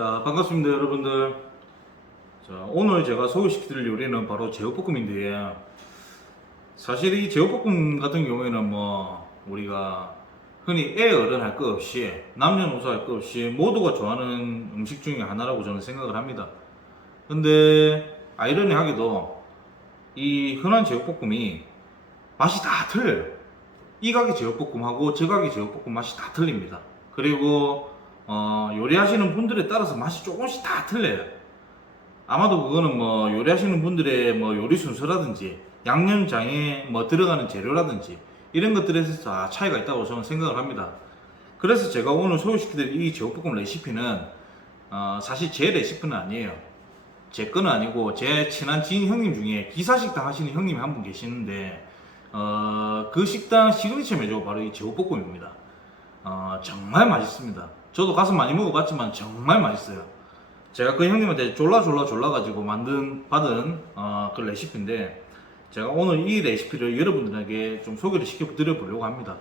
자, 반갑습니다, 여러분들. 자, 오늘 제가 소개시켜드릴 요리는 바로 제육볶음인데, 사실 이 제육볶음 같은 경우에는 우리가 흔히 애 어른 할 것 없이, 남녀노소 할 것 없이 모두가 좋아하는 음식 중에 하나라고 저는 생각을 합니다. 근데, 아이러니하게도 이 흔한 제육볶음이 맛이 다 틀려요. 이 가게 제육볶음하고 저 가게 제육볶음 맛이 다 틀립니다. 그리고 요리하시는 분들에 따라서 맛이 조금씩 다 틀려요. 아마도 그거는 요리하시는 분들의 요리 순서라든지 양념장에 들어가는 재료라든지 이런 것들에서 다 차이가 있다고 저는 생각을 합니다. 그래서 제가 오늘 소개시켜드릴 이 제육볶음 레시피는 사실 제 레시피는 아니에요. 제 거는 아니고 제 친한 지인 형님 중에 기사식당 하시는 형님이 한 분 계시는데 그 식당 시그니처 메뉴가 바로 이 제육볶음입니다. 정말 맛있습니다. 저도 가서 많이 먹어봤지만 정말 맛있어요. 제가 그 형님한테 졸라가지고 받은 그 레시피인데 제가 오늘 이 레시피를 여러분들에게 좀 소개를 시켜드려 보려고 합니다.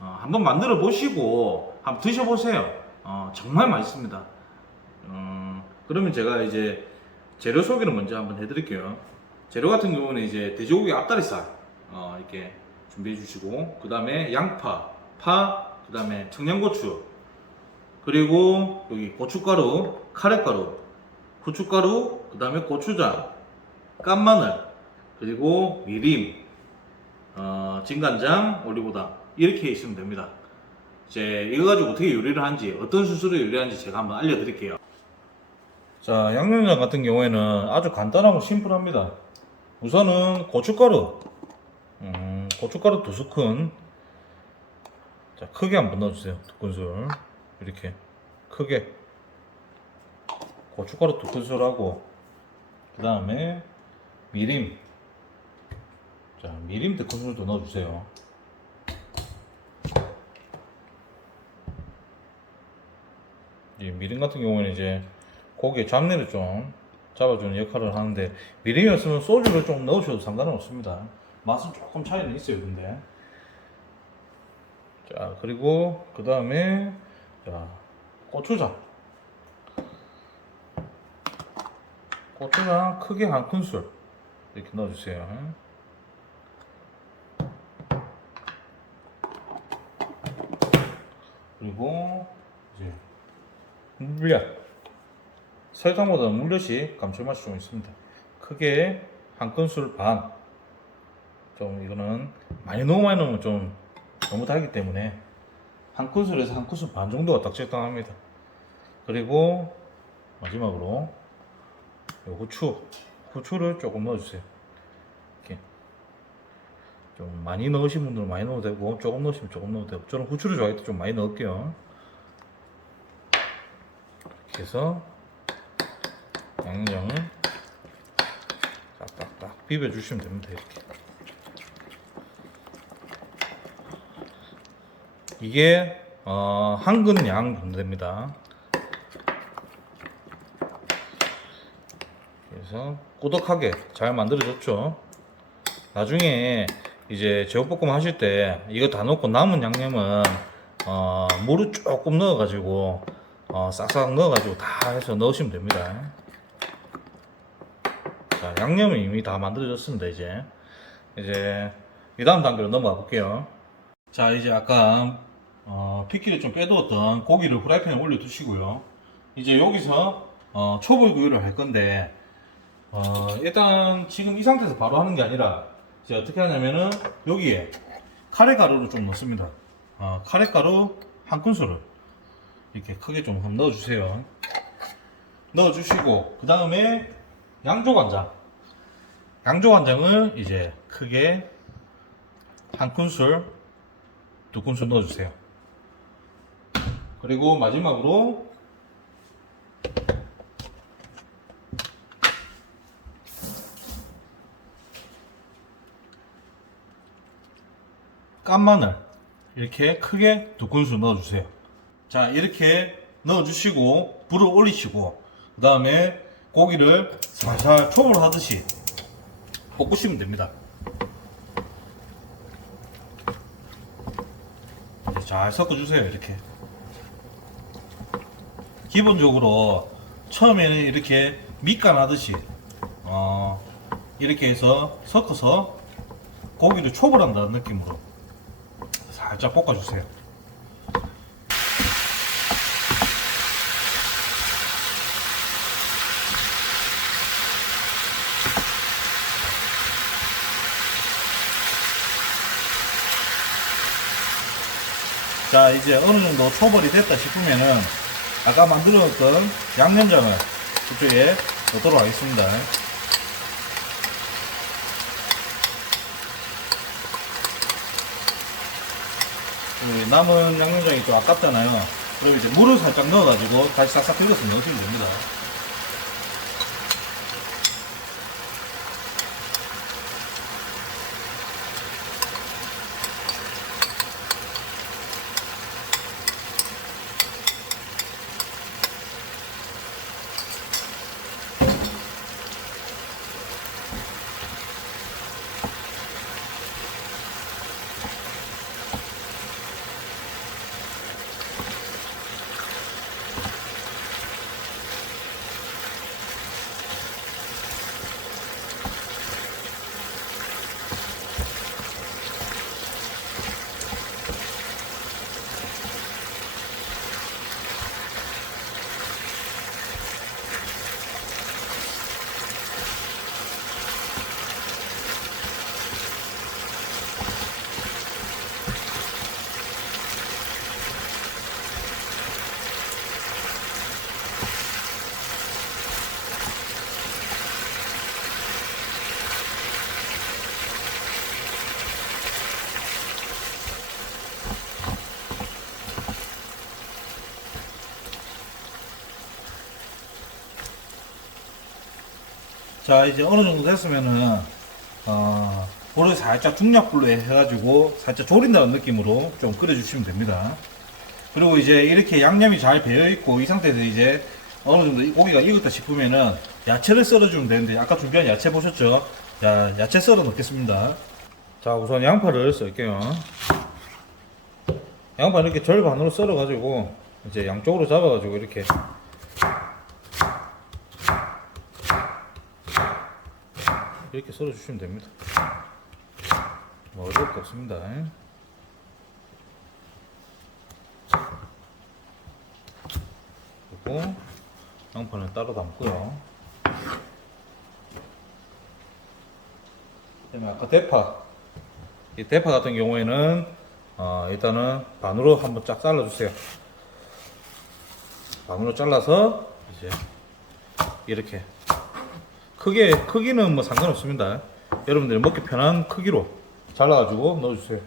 한번 만들어 보시고 한번 드셔보세요. 정말 맛있습니다. 그러면 제가 이제 재료 소개를 먼저 한번 해드릴게요. 재료 같은 경우는 이제 돼지고기 앞다리살 이렇게 준비해 주시고, 그 다음에 양파, 파, 그 다음에 청양고추, 그리고 여기 고춧가루, 카레가루, 후춧가루, 그 다음에 고추장, 깐마늘, 그리고 미림, 진간장, 올리고당 이렇게 있으면 됩니다. 이제 이거 가지고 어떻게 요리를 하는지, 어떤 순서로 요리하는지 제가 한번 알려드릴게요. 자, 양념장 같은 경우에는 아주 간단하고 심플합니다. 우선은 고춧가루, 고춧가루 2스푼. 자, 크게 한번 넣어주세요. 2큰술. 이렇게 크게. 고춧가루 2큰술하고, 그 다음에 미림. 자, 미림 2큰술도 넣어주세요. 이 미림 같은 경우는 이제 고기의 잡내를 좀 잡아주는 역할을 하는데, 미림이었으면 소주를 좀 넣으셔도 상관은 없습니다. 맛은 조금 차이는 있어요, 근데. 자, 그리고 그 다음에 고추장. 고추장 크게 1큰술 이렇게 넣어주세요. 그리고 이제 물엿. 설탕보다 물엿이 감칠맛이 좀 있습니다. 크게 1큰술 반. 좀 이거는 너무 많이 넣으면 좀 너무 달기 때문에 1큰술에서 1큰술 반 정도가 딱 적당합니다. 그리고 마지막으로 후추를 조금 넣어주세요. 이렇게 좀 많이 넣으신 분들은 많이 넣어도 되고, 조금 넣으시면 조금 넣어도 되고, 저는 후추를 좋아할 때 좀 많이 넣을게요. 이렇게 해서 양념장을 딱딱딱 비벼주시면 됩니다. 이렇게. 이게 한 근 양 정도 됩니다. 그래서 꾸덕하게 잘 만들어졌죠. 나중에 이제 제육볶음 하실 때 이거 다 넣고 남은 양념은 물을 조금 넣어가지고 싹싹 넣어가지고 다 해서 넣으시면 됩니다. 자, 양념은 이미 다 만들어졌습니다. 이제 이 다음 단계로 넘어가 볼게요. 자, 이제 아까 핏기를 좀 빼두었던 고기를 후라이팬에 올려 두시고요. 이제 여기서 초벌 구이를 할 건데, 일단 지금 이 상태에서 바로 하는 게 아니라 이제 어떻게 하냐면은 여기에 카레가루를 좀 넣습니다. 카레가루 1큰술을 이렇게 크게 좀 넣어주세요. 넣어주시고, 그 다음에 양조간장을 이제 크게 1큰술, 2큰술 넣어주세요. 그리고 마지막으로 깐마늘 이렇게 크게 2큰술 넣어주세요. 자, 이렇게 넣어주시고 불을 올리시고, 그 다음에 고기를 살살 초벌하듯이 볶으시면 됩니다. 이제 잘 섞어주세요. 이렇게 기본적으로 처음에는 이렇게 밑간 하듯이 이렇게 해서 섞어서 고기를 초벌한다는 느낌으로 살짝 볶아주세요. 자, 이제 어느 정도 초벌이 됐다 싶으면은 아까 만들어놨던 양념장을 이쪽에 넣도록 하겠습니다. 남은 양념장이 좀 아깝잖아요. 그럼 이제 물을 살짝 넣어가지고 다시 싹싹 긁어서 넣으시면 됩니다. 자, 이제 어느 정도 됐으면은 불을 살짝 중약불로 해가지고 살짝 졸인다는 느낌으로 좀 끓여주시면 됩니다. 그리고 이제 이렇게 양념이 잘 배어있고 이 상태에서 이제 어느 정도 이 고기가 익었다 싶으면은 야채를 썰어주면 되는데 아까 준비한 야채 보셨죠? 자, 야채 썰어 넣겠습니다. 자, 우선 양파를 썰게요. 양파 이렇게 절반으로 썰어가지고 이제 양쪽으로 잡아가지고 이렇게 썰어주시면 됩니다. 뭐 어려울 게 없습니다. 그리고 양파는 따로 담고요. 그다음에 아까 대파, 이 대파 같은 경우에는 일단은 반으로 한번 쫙 잘라주세요. 반으로 잘라서 이제 이렇게 크기는 뭐 상관없습니다. 여러분들이 먹기 편한 크기로 잘라가지고 넣어주세요.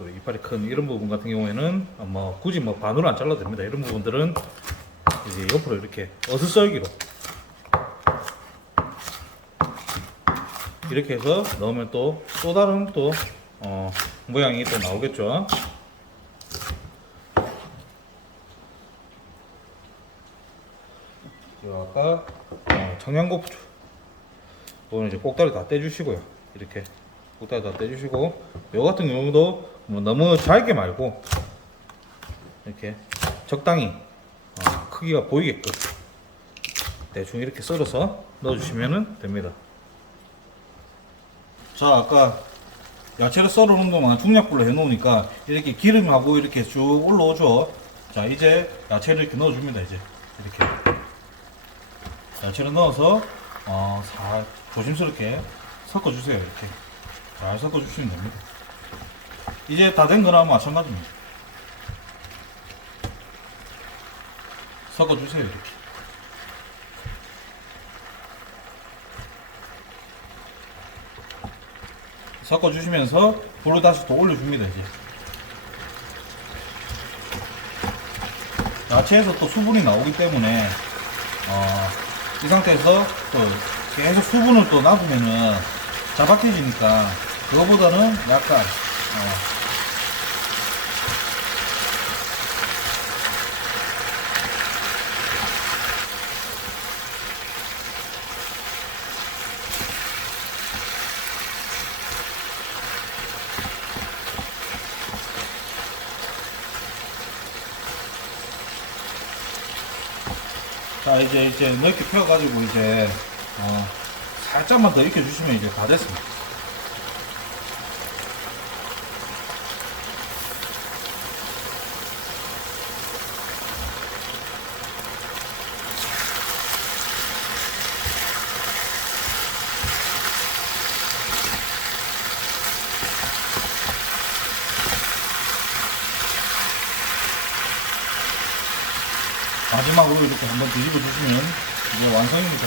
이빨이 큰 이런 부분 같은 경우에는 뭐 굳이 뭐 반으로 안 잘라도 됩니다. 이런 부분들은 이제 옆으로 이렇게 어슷썰기로 이렇게 해서 넣으면 또 다른 모양이 또 나오겠죠. 아까 청양고추 이거는 이제 꼭다리 다 떼주시고요. 이렇게 꼭다리 다 떼주시고, 요 같은 경우도 뭐 너무 잘게 말고 이렇게 적당히 크기가 보이게끔 대충 이렇게 썰어서 넣어주시면 됩니다. 자, 아까 야채를 썰어 놓은 동안 중약불로 해 놓으니까 이렇게 기름하고 이렇게 쭉 올라오죠. 자, 이제 야채를 이렇게 넣어줍니다. 이제 이렇게 야채를 넣어서 조심스럽게 섞어주세요. 이렇게 잘 섞어주시면 됩니다. 이제 다 된 거나 마찬가지입니다. 섞어주세요. 이렇게 섞어주시면서 불을 다시 또 올려줍니다. 이제 야채에서 또 수분이 나오기 때문에 이 상태에서 또 계속 수분을 또 놔두면은 자박해지니까 그거보다는 약간 자, 이제 넓게 펴가지고 살짝만 더 익혀주시면 이제 다 됐습니다. 마지막으로 이렇게 한번 뒤집어 주시면 이제 완성입니다.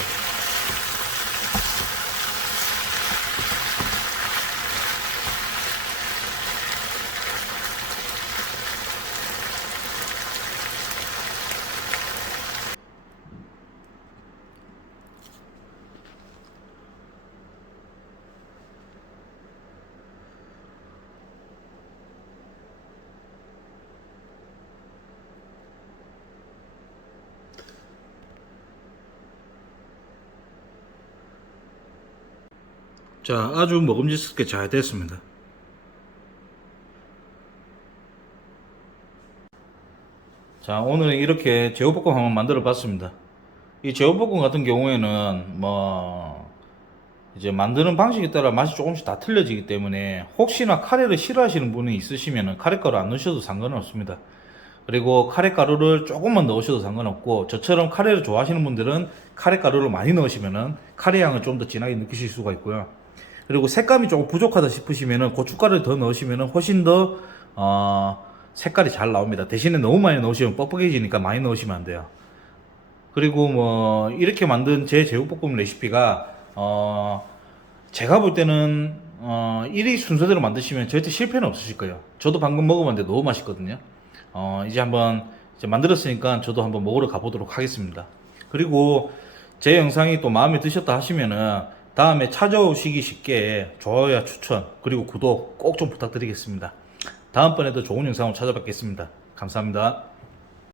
자, 아주 먹음직스럽게 잘 됐습니다. 자, 오늘은 이렇게 제육볶음 한번 만들어 봤습니다. 이 제육볶음 같은 경우에는 이제 만드는 방식에 따라 맛이 조금씩 다 틀려지기 때문에 혹시나 카레를 싫어하시는 분이 있으시면 카레가루 안 넣으셔도 상관은 없습니다. 그리고 카레가루를 조금만 넣으셔도 상관없고, 저처럼 카레를 좋아하시는 분들은 카레가루를 많이 넣으시면 카레 향을 좀 더 진하게 느끼실 수가 있고요. 그리고 색감이 조금 부족하다 싶으시면 고춧가루를 더 넣으시면 훨씬 더 색깔이 잘 나옵니다. 대신에 너무 많이 넣으시면 뻑뻑해지니까 많이 넣으시면 안 돼요. 그리고 이렇게 만든 제 제육볶음 레시피가 제가 볼 때는 1위 순서대로 만드시면 절대 실패는 없으실 거예요. 저도 방금 먹어봤는데 너무 맛있거든요. 이제 한번 만들었으니까 저도 한번 먹으러 가보도록 하겠습니다. 그리고 제 영상이 또 마음에 드셨다 하시면은 다음에 찾아오시기 쉽게 좋아요, 추천, 그리고 구독 꼭 좀 부탁드리겠습니다. 다음번에도 좋은 영상으로 찾아뵙겠습니다. 감사합니다.